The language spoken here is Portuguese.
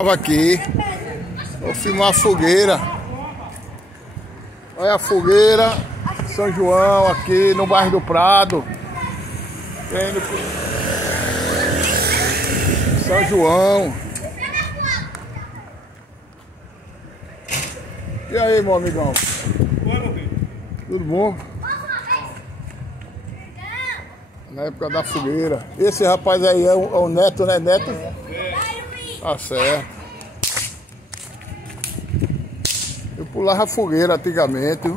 Aqui, vou filmar a fogueira. Olha a fogueira, São João aqui no bairro do Prado. São João. E aí, meu amigão? Tudo bom? Na época da fogueira. Esse rapaz aí é o Neto, né? Neto? Tá certo. Eu pulava fogueira antigamente, viu?